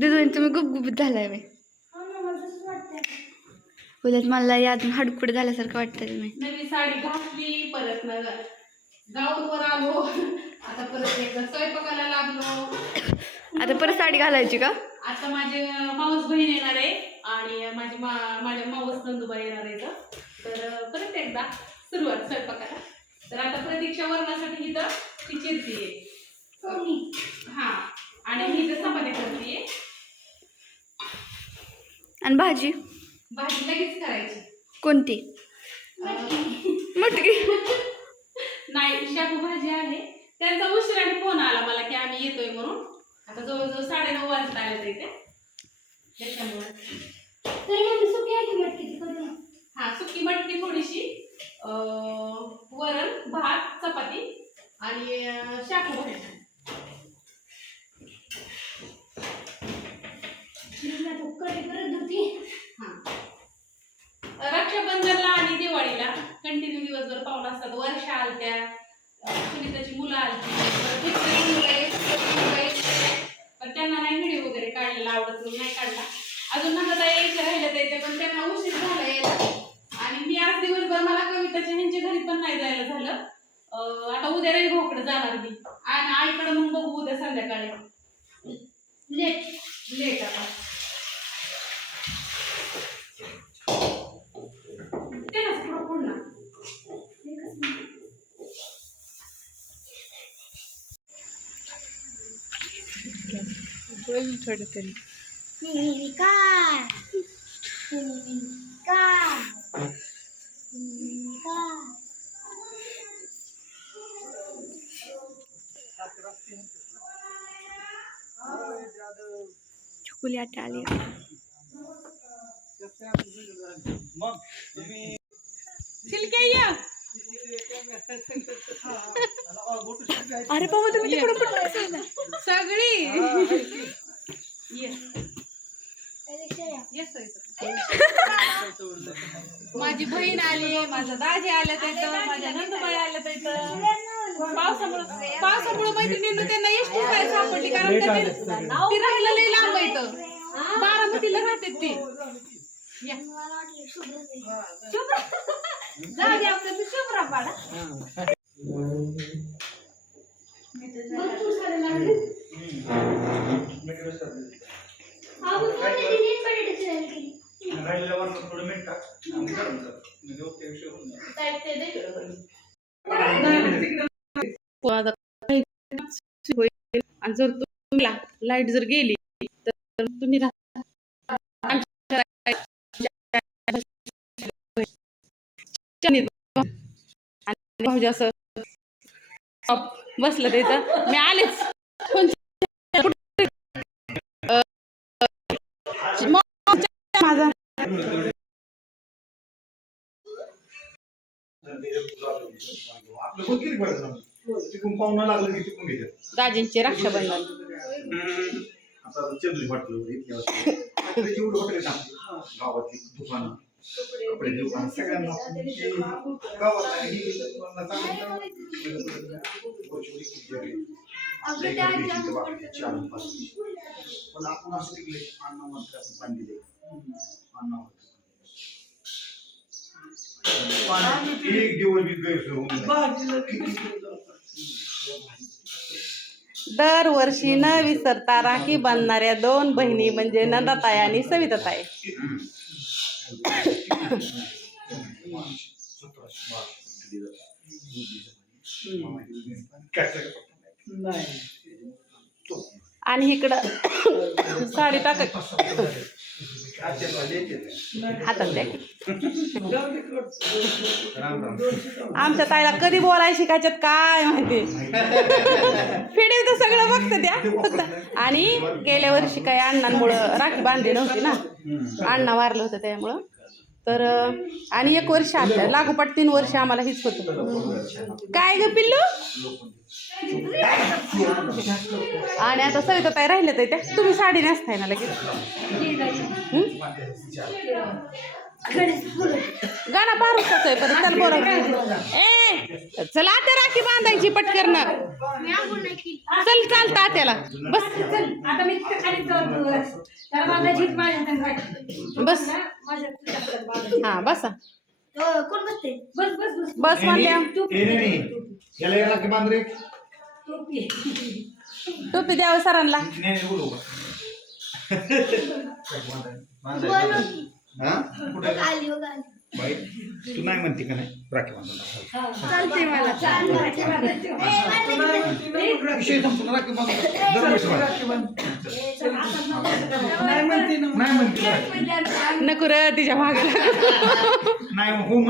दिदून तुम्ही गुबगुबीत झालाय बाई उलट मला यात हडकुड झाल्यासारखं वाटतं नवी साडी घातली परत न गाऊनवर आलो. आता परत एकदा स्वयंपाकाला लागलो. आता परत साडी घालायची का? आता माझे मावस बहीण येणार आहे आणि माझी मा माझ्या मावस नंदुबा येणार आहे. तर परत एकदा सुरुवात स्वयंपाकाला. तर आता प्रतीक्षा वर्णासाठी इथं ती चिरतीये. हा आणि मी इथं चपाती करतीये आणि भाजी? भाजी लगेच करायची. कोणती? मटकी. नाही शाबू भाजी आहे. त्यांचा उशिराने फोन आला मला की आम्ही येतोय म्हणून. आता जवळजवळ साडेनऊ वाजता आले इथे. त्याच्यामुळे. हा सुकी मटकी थोडीशी वरण भात चपाती आणि शाबू भाजी. हा. रक्षाबंधनला आणि दिवाळीला कंटिन्यू दिवसभर पाहून असतात. वर्षा आलत्या सुनीताची मुलं आलती. मुलं मुलं. पण त्यांना नाही व्हिडिओ वगैरे काढलेला आवडत नाही काढला. अजून नका यायचे राहिले त्याचे पण त्यांना उशीर झाला यायला. आणि मी आज दिवसभर मला कविताच्या ह्यांच्या घरी पण नाही जायला झालं. आता उद्या रेणगावकडे जाणार मी. आणि आईकडे मग बघू उद्या संध्याकाळी. लेट लेट आता ते ना थोडं पुढं थोडं तरी. चकुली आटा आली अरे बाबा तुम्ही तिकडून. सगळी ये. ये सगळी. माझी बहीण आली माझा दाजी आल्या तिथं माझ्या नंदबाई आल्या तिथं. पावसामुळे पावसामुळे मैत्रिणींना त्यांना एसटी सापडली कारण का ते ती राहिलं लई लांब इथं. बारामतीला राहते ती. जाऊ दे आपलं तू शुभ्रा पाडा आता काही होईल. आणि जर तुम्हाला लाइट जर गेली तर तुम्ही राहा. आमच्या आणि भाऊजी असं बसलं तिथं. मी आलेच पण माझा तिकून पाहुणा लागलं की तिकून घेतात. दाजींचे रक्षाबंधन. आता चंद्री वाटलं इतक्या हॉटेल गावातली दुकानं कपडे दुकान सगळ्यांना. ते गावात आहे, ही दुकानं चांगली. वर्षभर किती पाणी एक दिवस बी गैरसोय होऊन जाईल. दरवर्षी न विसरता राखी बांधणाऱ्या दोन बहिणी म्हणजे नंदाताई आणि सविताताई. आणि इकडं साडी टाक हातात द्या आमच्या ताईला कधी बोलाय शिकायच्यात काय माहिती? फिडे तर सगळं बघतं त्या. फक्त आणि गेल्या वर्षी काही अण्णांमुळं राखी बांधली नव्हती ना. अण्णा वारलं होतं त्यामुळं. तर आणि एक वर्ष आता लागोपाठ तीन वर्ष आम्हाला हीच होतं. काय ग पिल्लू? आणि आता सविता ताई राहिल्या ताई त्या. तुम्ही साडी नेसताय ना लगेच. गाणं पारुसाच आहे परत चल बरोबर ए चला आता राखी बांधायची पटकन. चल चालतं आत्याला बस. चल राख. बस बांधायची. हा बसा. कोण बसते? बस बस बस. बस म्हणल्या टोपी. द्यावं सरांना. हा? कुठे? बाई, तू नाही म्हणते का नाही? राखी बांधायला चालते मला. बांधायची, बांधायची. विषय संपूर्ण राखी बांधायला. दरवर्षी बांध. नाही म्हणते. नको र तिच्यामागे नाही हो.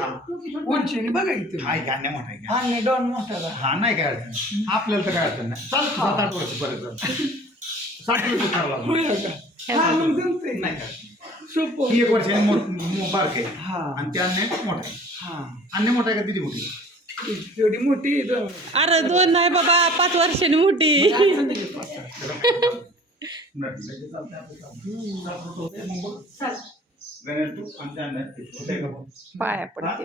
हा. उंचीने बघा इथे. हाय नाही मोठा? हा नाही दोन मोठ्याला हा नाही काय अडचण. आपल्याला तर काय अडचण नाही. चालतं सात आठ वर्ष पर्यंत साठ वर्ष लागलं होय का हा मग जमतंय नाही काय सोपं ही एक वर्षाने मो- मो- बारक आहे हा आणि ते अन्य मोठा आहे हा अन्य मोठा आहे का तिथे मोठी आहे? तेवढी मोठी आहे दोन. अरे दोन नाही बाबा पाच वर्षांनी मोठी असं पाच सहा. चालतंय आपलं चालतं होतंय, मग बघ. गणेश तू आणि ते अन्य ते. होतंय का बघ? पाया पडते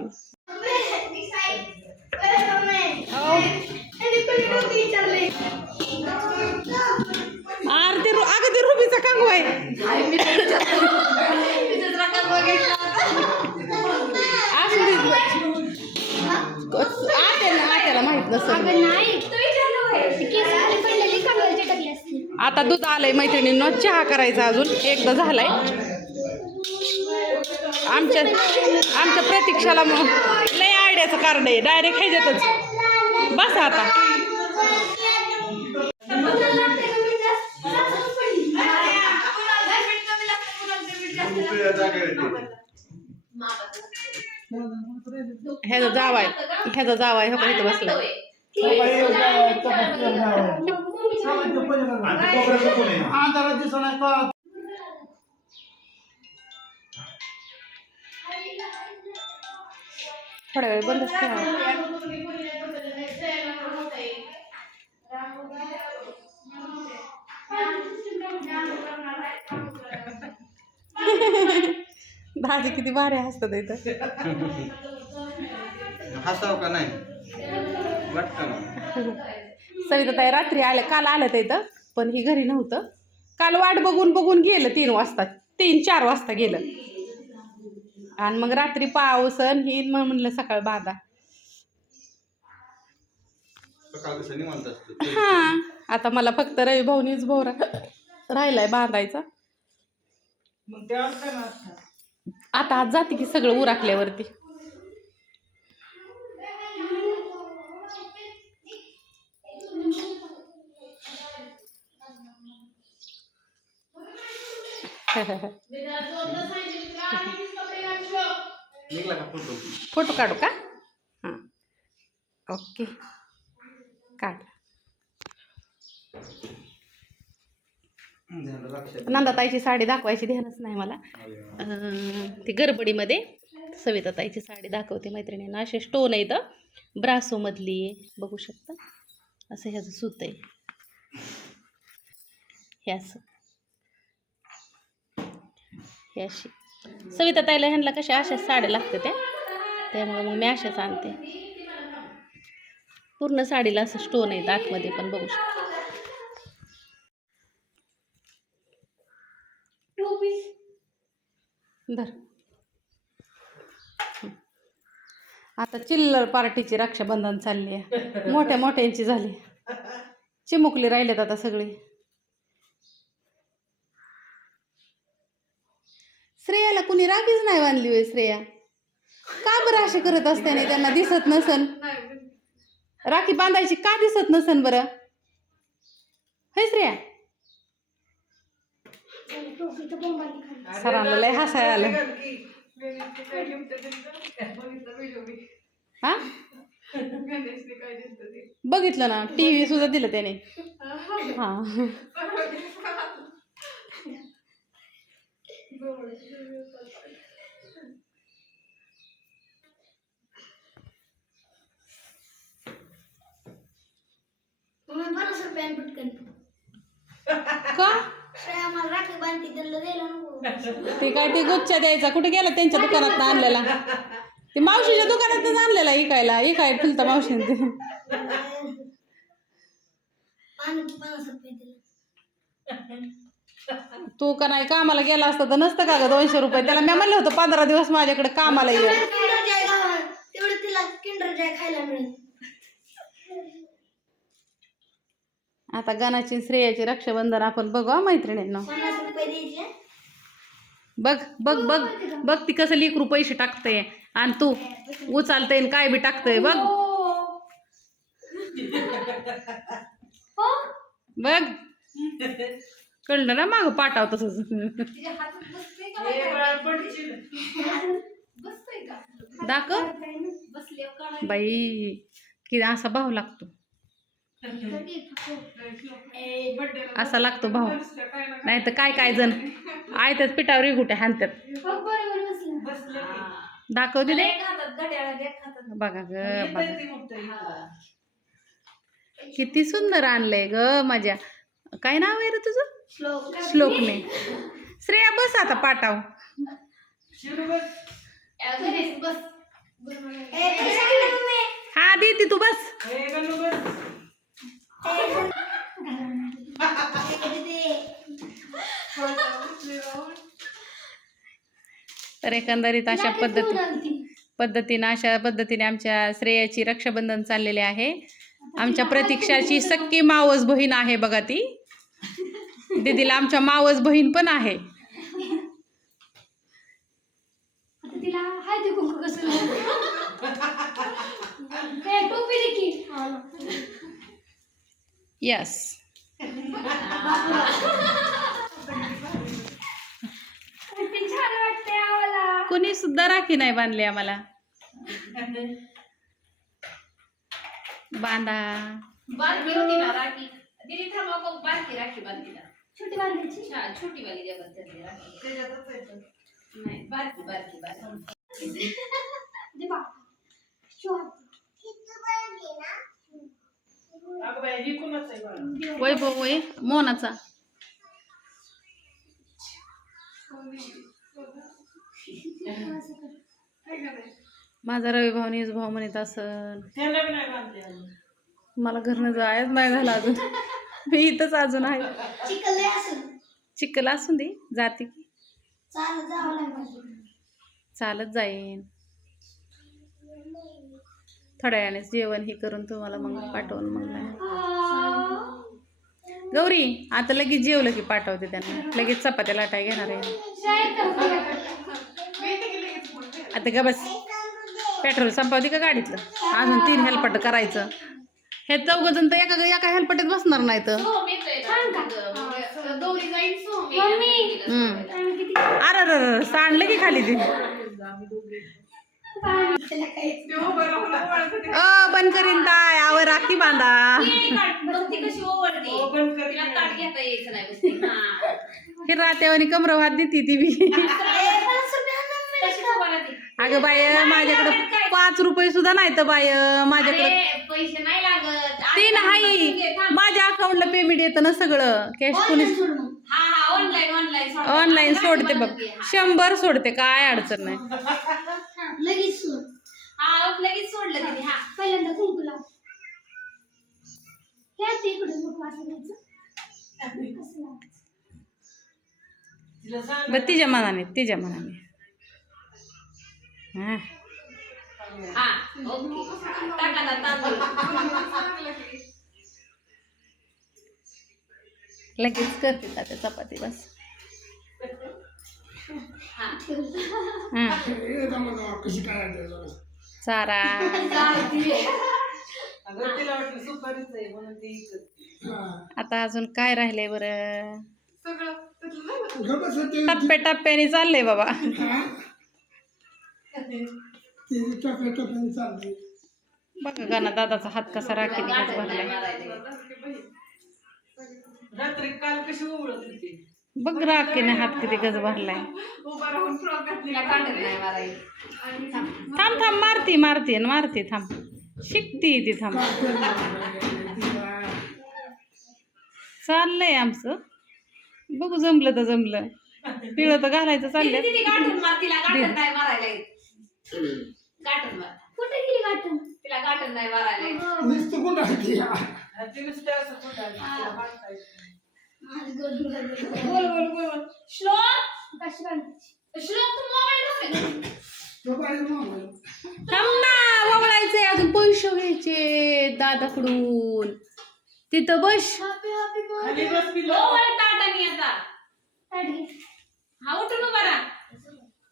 ते रुबीचा कांगू आहे असू दे. आत्याला माहीत आता दूध आलंय मैत्रिणींनो. चहा करायचा अजून. एकदा झालाय. आमच्या आमच्या प्रतीक्षाला मग लय आयडियाचं कारण आहे. डायरेक्ट ह्याच्यातच. बसा आता. ह्याचा जावाय ह्याचा जावाय हो का इथं बसला. थोडा थोड्या वेळ बंदच ठेवा. दाजी किती भारी हसतात इथं. हसाव का नाही? वाटतं ना सविता ताई रात्री आल्या काल आल्या त्या इथं पण ही घरी नव्हतं. काल वाट बघून बघून गेलं तीन वाजता. तीन चार वाजता गेलं. आणि मग रात्री पाऊस ही मग म्हणलं सकाळ बांधा. हा आता मला फक्त रवी भाऊनीच भाऊ राहिलाय बांधायचा. ते. आता आज जाते की सगळं उराकल्यावरती. फोटो? फोटो काढू का? हां. ओके. काढ. नंदाताईची साडी दाखवायची ध्यानच नाही मला. ती गडबडीमध्ये सविताताईची साडी दाखवते मैत्रिणींना. असे स्टोन आहेत ब्रासोमधली. आहे बघू शकता. असं ह्याचं सूत आहे. हे असं. हे अशी. सविताताईला ह्यांना कशा अशाच साड्या लागते त्या? त्यामुळे मग मी अशाच आणते. पूर्ण साडीला असं स्टोन आहेत आतमध्ये पण बघू शकतो. धर. आता चिल्लर पार्टीची रक्षाबंधन चालली आहे. मोठ्या मोठ्यांची झाली. चिमुकली राहिलेत आता सगळी. श्रेयाला कुणी राखीच नाही बांधली होय श्रेया. का बरं असे करत असताना त्यांना दिसत नसन? राखी बांधायची का दिसत नसन बरं? हे श्रेया? सरांना लय हसाय आलं. हा? बघितलं ना टी व्ही सुद्धा दिलं त्याने. हा. पॅन पटकन. का? श्रेया मला राखी बांधते त्यांना द्यायला नको. ते काय ते गुच्छा द्यायचा. कुठे गेला त्यांच्या दुकानात आणलेला? ते मावशीच्या दुकानातच आणलेला इकायला. इकाय फुलता मावशीने ते आणि पन्नास रुपये दिले तू का नाही कामाला गेला असता तर नसतं का ग दोनशे रुपये? त्याला मी म्हणलं होतं पंधरा दिवस माझ्याकडे कामाला ये. किंडर जॉय गावात तेवढं तिला किंडर जॉय खायला मिळेल. आता गणाची श्रेयाची रक्षाबंधन आपण बघू हा मैत्रिणींना. पन्नास रुपये द्यायचे. बघ बघ बघ बघ ती कसं लेकरू पैसे टाकते आणि तू उचालते आणि काय बी टाकतंय बघ. हो. बघ. कळलं ना माग पाठाव तसंच. हे दाखव? बाई की असा भाव लागतो. असा लागतो भाव. नाही तर काय काय जण आयत्याच पिठावर गुट्या हाणतात बरोबर बसलं बसलं की. दाखव दे एक हातात घड्याळात एक हातात. बघा ग बघा. हा. किती सुंदर आणलंय ग माझ्या. काय नाव आहे रे तुझं? श्लोकने. श्रेया बस आता मम्मी. हा देते तू बस. तर एकंदरीत अशा पद्धती पद्धतीनं अशा पद्धतीने आमच्या श्रेयाची रक्षाबंधन चाललेले आहे. आमच्या प्रतीक्षाची सक्की मावस बहीण आहे बघा ती. दीदीला आमच्या मावस बहीण पण आहे. आता तिला हळदी कुंकू कसं यस किती छान वाटते आम्हाला कोणी सुद्धा राखी नाही बांधली आम्हाला. बांधा. होती ना राखी. दिली थांबा राखी बांधली ना? छोटी बांधायची छान छोटी वाली द्या बरं त्याच्यातच. नाही बारकी बारकी बारकी. दे बा शो. अगं बाई, ही आहे? वैभव वय मोनाचा माझा रवी भाऊ निज भाऊ म्हणत असन. त्याला बी नाही बांधली अजून. मला घरनं जायच नाही झालं अजून. मी इथंच अजून आहे. चिकल असून. दे जाते की. चालत जाईन. थोड्या वेळानेच जेवण हे करून तुम्हाला मग पाठवून मग गौरी आता लगेच जेवलं की पाठवते त्यांना. लगेच चपात्या लाटाय घेणार आहे. आता का बस. पेट्रोल संपावते का गाडीतलं? अजून तीन हेल्पट करायचं. हे चौघ जण तर एका एका हेल्पटीत बसणार नाही तर किती अरे अरे अरे, सांडलं की खाली ते. अ बंद करीन ताय आवर राखी बांधा. हो, हा. रात्यावानी कमर हात देते ती बी. अगं बाय माझ्याकडे पाच रुपये सुद्धा नाही तर बाय माझ्याकडे पैसे नाही ते नाही. माझ्या अकाउंटला पेमेंट येतं ना सगळं. कॅश कोणी. हा हा ऑनलाईन सोडते. बघ. शंभर सोडते. काय अडचण नाही. हा, लगेच सोड. हा लगेच सोडलं तिने. हा पहिल्यांदा कुंकू लाव. हे आता इकडे नको असं घ्यायचं असं लावायचं. तिला सांग बरं तिच्या मनाने तिच्या मनाने. हा. हा ओके. टाका तांदूळ. लगेच करते आता चपाती बस? सारा चारा. आता अजून काय राहिलंय बरं? टप्प्या टप्प्याने चाललंय बाबा. बघा गाना दादाचा हात कसा राखी दिवस भरलाय. रात्री काल कशी उघडत होती? बघ राखीने हात किती गज भरलाय उभा राहून फ्रॉक घातली. तिला गाठण नाही मारायला. थांब. थांब मारती मारती न मारती थांब. शिकती ती थांब. चाललंय आमचं. बघू जमलं तर जमलं. पिळं तर घालायचं चाललंय. तिने गाठण मार तिला गाठण नाही मारायला येत. गाठण मार. कुठे गेली गाठण तिला गाठण नाही मारायला. नुसतं कुठं आहे ती? ती नुसते असं फुटायला, तिला बांधायचं. बोल बोल बोल. श्लोक? कशी बांधायची श्लोक तू मोबाईल थांब ना वळायचंय अजून पैसे घ्यायचे दादाकडून. तिथं बस. हॅपी हॅपी खाली बस पिलं. ओवळ ताटानी आता. हा उठून उभा राहा.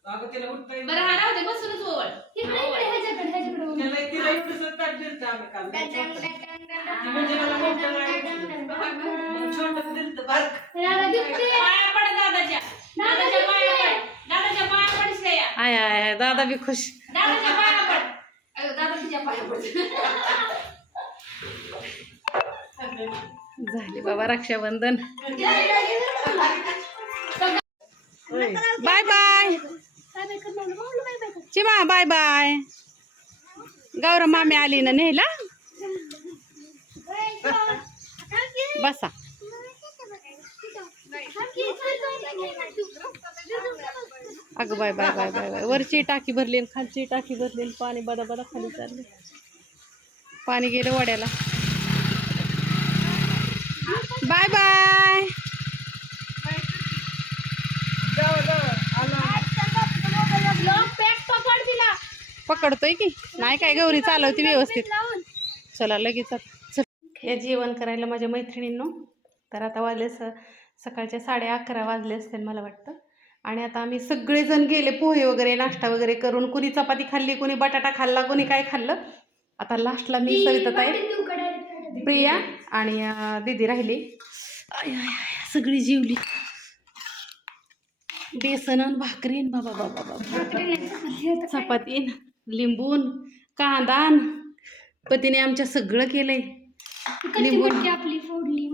अगं तिला उठता येत बरं हा राहू दे बसूनच ओवळ. इकडे इकडे ह्याच्याकडे ह्याच्याकडे बोल. त्याला तिला एवढंसं ताट दिलतं आम्ही काल. ती म्हणजे मला मोठं नाही दिलं. छोटं दिलतं, बारकं. राधा दिसते. पाया पड दादाच्या. दादाच्या पाया पड. दादाच्या पाया पड श्रेया आय आय आय, दादा बी खुश. दादाच्या पाया पड. अगं, दादा तिच्या पाया पड झाले बाबा Raksha Bandhan. Bye bye. Chima bye bye. Gaurav मामी आली ना नेला बसा. अगं bye bye bye bye bye. वरची टाकी भरली आणि खालची टाकी भरली आणि पाणी बदा बदा खाली चालले पाणी गेलं वड्याला. Bye bye. पकडतोय की? नाही काय गौरी चालवती व्यवस्थित. चला लगेच आता. चल. हे जेवण करायला माझ्या मैत्रिणींनो. तर आता वाजले स सकाळचे साडे अकरा वाजले असतील मला वाटतं. आणि आता आम्ही सगळेजण गेले पोहे वगैरे नाश्ता वगैरे करून. कुणी चपाती खाल्ली कुणी बटाटा खाल्ला कुणी काय खाल्लं. आता लास्टला मी सविता ताई प्रिया आणि दीदी राहिली. सगळी जीवली. बेसन आणि भाकरीन बाबा बाबा बाबा चपातीन लिंबून कांदान पतीने आमच्या सगळं केलंय. लिंबू आपली फोडली.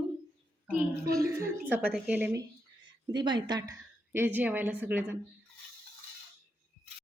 चपात्या केल्या मी. दे बाई ताट. हे जेवायला सगळेजण.